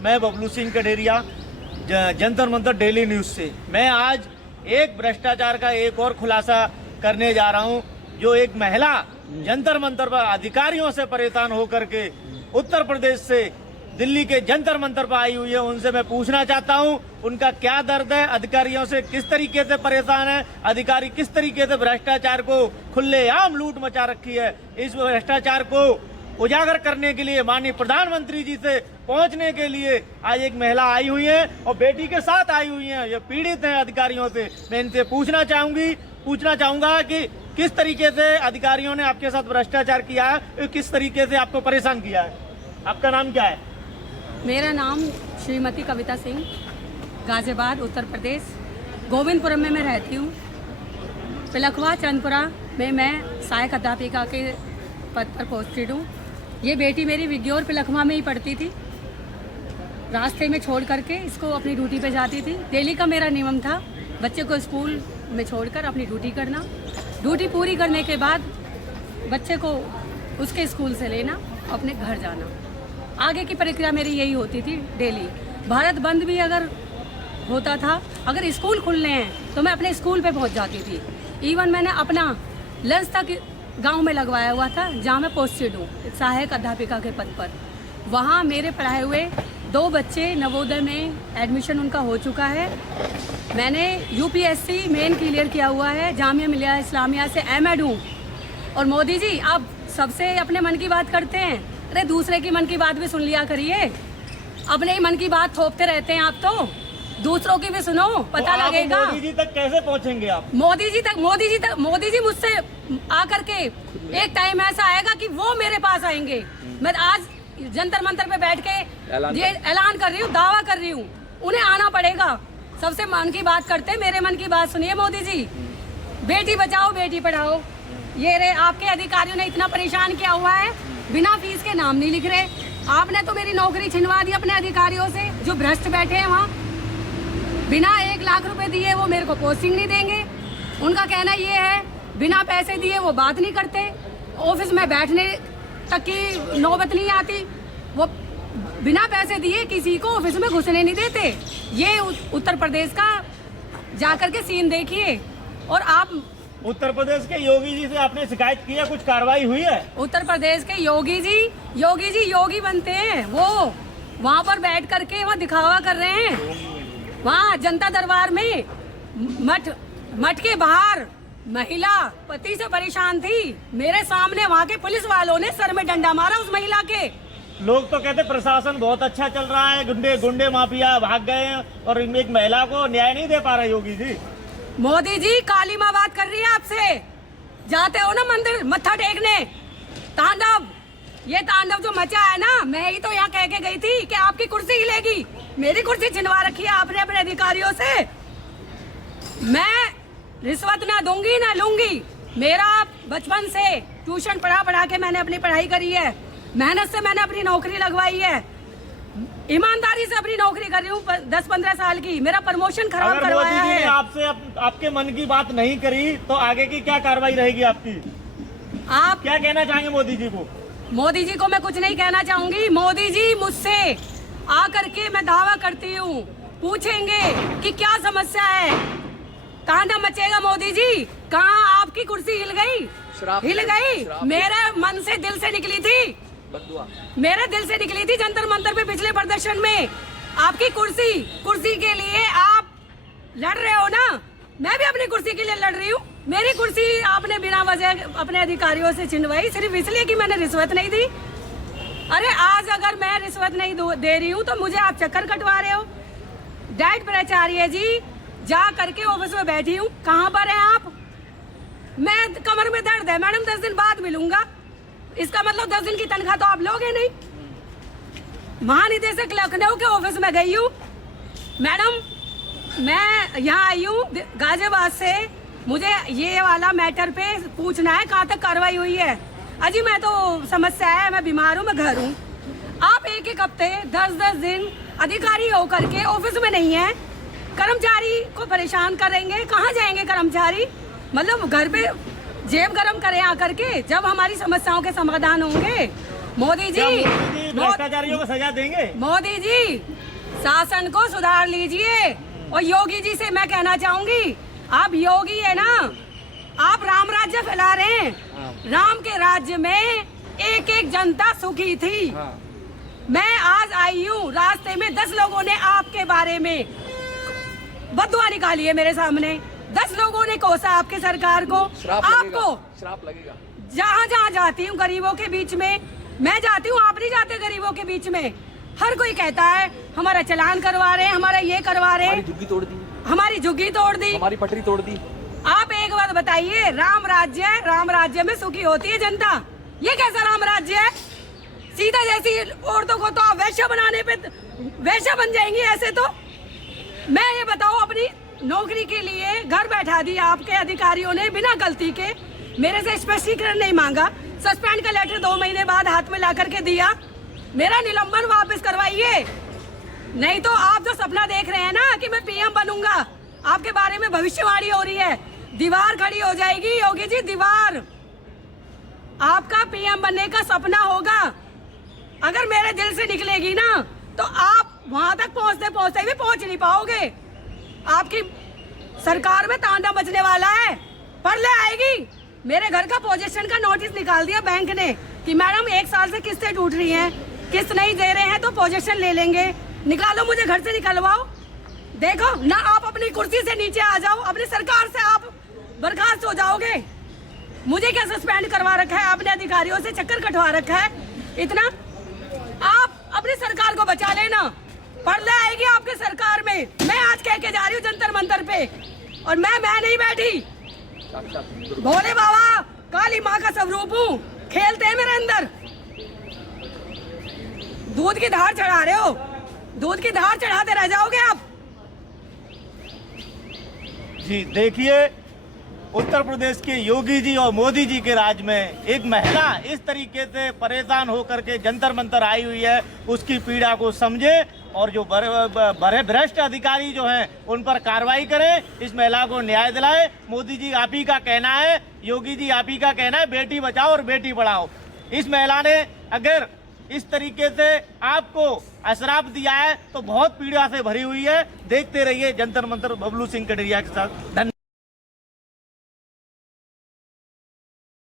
मैं Bablu Singh कडेरिया Jantar Mantar daily news से। मैं आज एक भ्रष्टाचार का एक और खुलासा करने जा रहा हूं। जो एक महिला जंतर मंतर पर अधिकारियों से परेशान होकर के उत्तर प्रदेश से दिल्ली के जंतर मंतर पर आई हुई है, उनसे मैं पूछना चाहता हूं उनका क्या दर्द है, अधिकारियों से किस तरीके से परेशान है, अधिकारी किस तरीके से भ्रष्टाचार को खुलेआम लूट मचा रखी है। इस भ्रष्टाचार को उजागर करने के लिए माननीय प्रधानमंत्री जी से पहुंचने के लिए आज एक महिला आई हुई है और बेटी के साथ आई हुई है। ये पीड़ित हैं अधिकारियों से। मैं इनसे पूछना चाहूंगा कि किस तरीके से अधिकारियों ने आपके साथ भ्रष्टाचार किया है, किस तरीके से आपको परेशान किया है। आपका नाम क्या है? मेरा नाम श्रीमती कविता सिंह, गाजियाबाद उत्तर प्रदेश, गोविंदपुरम में मैं रहती हूँ। पिलखवा चंदपुरा में मैं सहायक अध्यापिका के पद पर पोस्टेड हूँ। ये बेटी मेरी विज्ञोर पिलखवा में ही पढ़ती थी। रास्ते में छोड़ करके इसको अपनी ड्यूटी पे जाती थी। डेली का मेरा नियम था बच्चे को स्कूल में छोड़कर अपनी ड्यूटी करना, ड्यूटी पूरी करने के बाद बच्चे को उसके स्कूल से लेना, अपने घर जाना। आगे की प्रक्रिया मेरी यही होती थी डेली। भारत बंद भी अगर होता था, अगर स्कूल खुलने हैं तो मैं अपने स्कूल पे पहुंच जाती थी। इवन मैंने अपना लंच तक गांव में लगवाया हुआ था, जहां मैं पोस्टेड हूँ सहायक अध्यापिका के पद पर। वहां मेरे पढ़ाए हुए 2 बच्चे नवोदय में एडमिशन उनका हो चुका है। मैंने यूपीएससी मेन क्लियर किया हुआ है, जामिया मिलिया इस्लामिया से एमएड हूँ। और मोदी जी आप सबसे अपने मन की बात करते हैं, अरे दूसरे की मन की बात भी सुन लिया करिए। अपने ही मन की बात थोपते रहते हैं आप, तो दूसरों की भी सुनो, पता तो लगेगा। मोदी जी तक कैसे पहुंचेंगे आप? मोदी जी मुझसे आकर के एक टाइम ऐसा आएगा कि वो मेरे पास आएंगे। मैं आज जंतर मंतर पे बैठ के ये ऐलान कर रही हूँ, दावा कर रही हूँ, उन्हें आना पड़ेगा। सबसे मन की बात करते, मेरे मन की बात सुनिए मोदी जी। बेटी बचाओ बेटी पढ़ाओ, ये रे आपके अधिकारियों ने इतना परेशान किया हुआ है, बिना फीस के नाम नहीं लिख रहे। आपने तो मेरी नौकरी छिनवा दी अपने अधिकारियों से, जो भ्रष्ट बैठे हैं वहाँ। बिना 1 लाख रुपए दिए वो मेरे को पोस्टिंग नहीं देंगे। उनका कहना ये है बिना पैसे दिए वो बात नहीं करते, ऑफिस में बैठने तक की नौबत नहीं आती। वो बिना पैसे दिए किसी को ऑफिस में घुसने नहीं देते। ये उत्तर प्रदेश का जाकर के सीन देखिए। और आप उत्तर प्रदेश के योगी जी से आपने शिकायत की है, कुछ कार्रवाई हुई है? उत्तर प्रदेश के योगी जी योगी बनते हैं। वो वहाँ पर बैठ करके वहाँ दिखावा कर रहे हैं। वहाँ जनता दरबार में मठ के बाहर महिला पति से परेशान थी, मेरे सामने वहाँ के पुलिस वालों ने सर में डंडा मारा उस महिला के। लोग तो कहते प्रशासन बहुत अच्छा चल रहा है, गुंडे माफिया भाग गए हैं और एक महिला को न्याय नहीं दे पा रहे योगी जी। मोदी जी काली माँ बात कर रही है आपसे। जाते हो ना मंदिर मत्था टेकने, तांडव, ये तांडव जो मचा है ना, मैं ही तो यहाँ कह के गई थी कि आपकी कुर्सी हिलेगी। मेरी कुर्सी छिनवा रखी है आपने अपने अधिकारियों से। मैं रिश्वत ना दूंगी ना लूंगी। मेरा बचपन से ट्यूशन पढ़ा के मैंने अपनी पढ़ाई करी है, मेहनत से मैंने अपनी नौकरी लगवाई है, ईमानदारी से अपनी नौकरी कर रही हूँ 10-15 साल की। मेरा प्रमोशन खराब करवाया है। आपसे आपके मन की बात नहीं करी तो आगे की क्या कार्रवाई रहेगी आपकी? आप क्या कहना चाहेंगे मोदी जी को? मोदी जी को मैं कुछ नहीं कहना चाहूंगी। मोदी जी मुझसे आकर के मैं दावा करती हूँ पूछेंगे कि क्या समस्या है, तांडव मचेगा। मोदी जी कहाँ आपकी कुर्सी हिल गई? मेरे मन से दिल से निकली थी, मेरे दिल से निकली थी जंतर मंतर पे पिछले प्रदर्शन में। आपकी कुर्सी के लिए आप लड़ रहे हो ना, मैं भी अपनी कुर्सी के लिए लड़ रही हूँ। मेरी कुर्सी आपने बिना वजह अपने अधिकारियों से छिनवाई, सिर्फ इसलिए कि मैंने रिश्वत नहीं दी। अरे आज अगर मैं रिश्वत नहीं दे रही हूँ तो मुझे आप चक्कर कटवा रहे हो। डाइट प्राचार्य जी जा करके ऑफिस में बैठी हूँ, कहाँ पर है आप? मैं कमर में दर्द है मैडम, 10 दिन बाद मिलूंगा। इसका मतलब 10 दिन की तनख्वाह तो आप लोगे नहीं। महानिदेशक लखनऊ के ऑफिस में गई हूँ मैडम, मैं यहाँ आई हूँ गाजियाबाद से। मुझे ये वाला मैटर पे पूछना है कहाँ तक कार्रवाई हुई है। अजी मैं तो समस्या है, मैं बीमार हूँ, मैं घर हूँ। आप एक हफ्ते 10-10 दिन अधिकारी होकर के ऑफिस में नहीं है, कर्मचारी को परेशान करेंगे। कहाँ जाएंगे कर्मचारी? मतलब घर पे जेब गरम करें आकर के, जब हमारी समस्याओं के समाधान होंगे। मोदी क्या जी, मोदी जी भ्रष्टाचारियों को सजा देंगे? मोदी जी शासन को सुधार लीजिए। और योगी जी से मैं कहना चाहूंगी, आप योगी है ना, आप राम राज्य फैला रहे हैं। राम के राज्य में एक एक जनता सुखी थी। मैं आज आई हूँ, रास्ते में 10 लोगों ने आपके बारे में बददुआ निकाली है मेरे सामने। 10 लोगों ने कोसा आपके सरकार को, आपको श्राप लगेगा। जहाँ जहाँ जाती हूँ गरीबों के बीच में, मैं जाती हूँ, आप नहीं जाते गरीबों के बीच में। हर कोई कहता है हमारा चालान करवा रहे हैं, हमारा ये करवा रहे हैं, हमारी झुग्गी तोड़ दी, हमारी झुग्गी तोड़ दी, हमारी पटरी तोड़ दी। आप एक बात बताइए, राम राज्य में सुखी होती है जनता, ये कैसा राम राज्य है? सीता जैसी औरतों को तो आप वैश्या बनाने पे वैश्या बन जाएंगी ऐसे तो। मैं ये बताओ, अपनी नौकरी के लिए घर बैठा दिया आपके अधिकारियों ने बिना गलती के, मेरे से स्पष्टीकरण नहीं मांगा, सस्पेंड का लेटर 2 महीने बाद हाथ में ला करके दिया। मेरा निलंबन वापस करवाइए, नहीं तो आप जो सपना देख रहे हैं ना कि मैं पीएम बनूंगा, आपके बारे में भविष्यवाणी हो रही है, दीवार खड़ी हो जाएगी योगी जी, दीवार। आपका पीएम बनने का सपना होगा, अगर मेरे दिल से निकलेगी ना तो आप वहां तक पहुंचते पहुंचते भी पहुंच नहीं पाओगे। आपकी सरकार में तांडव मचने वाला है, पढ़ ले आएगी। मेरे घर का पोजीशन का नोटिस निकाल दिया बैंक ने कि मैडम 1 साल से किस्तें टूट रही हैं, किस्त नहीं दे रहे हैं तो पोजीशन ले लेंगे, निकालो, मुझे घर से निकलवाओ। देखो ना, आप अपनी कुर्सी से नीचे आ जाओ, अपनी सरकार से आप बर्खास्त हो जाओगे। मुझे क्या सस्पेंड करवा रखा है आपने, अधिकारियों से चक्कर कटवा रखा है इतना। आप अपनी सरकार को बचा लेना, पढ़ ले आएगी आपके सरकार में। मैं आज कह के जा रही हूँ जंतर मंतर पे, और मैं नहीं बैठी, भोले बाबा काली माँ का स्वरूप हूँ, खेलते हैं मेरे अंदर। दूध की धार चढ़ा रहे हो, दूध की धार चढ़ाते रह जाओगे आप। जी देखिए, उत्तर प्रदेश के योगी जी और मोदी जी के राज में एक महिला इस तरीके से परेशान होकर के जंतर मंतर आई हुई है, उसकी पीड़ा को समझे और जो बड़े भ्रष्ट अधिकारी जो हैं उन पर कार्रवाई करें, इस महिला को न्याय दिलाए। मोदी जी आप ही का कहना है, योगी जी आप ही का कहना है, बेटी बचाओ और बेटी पढ़ाओ। इस महिला ने अगर इस तरीके से आपको अशराप दिया है तो बहुत पीड़ा से भरी हुई है। देखते रहिए जंतर मंतर बबलू सिंह कटरिया के साथ। धन्यवाद।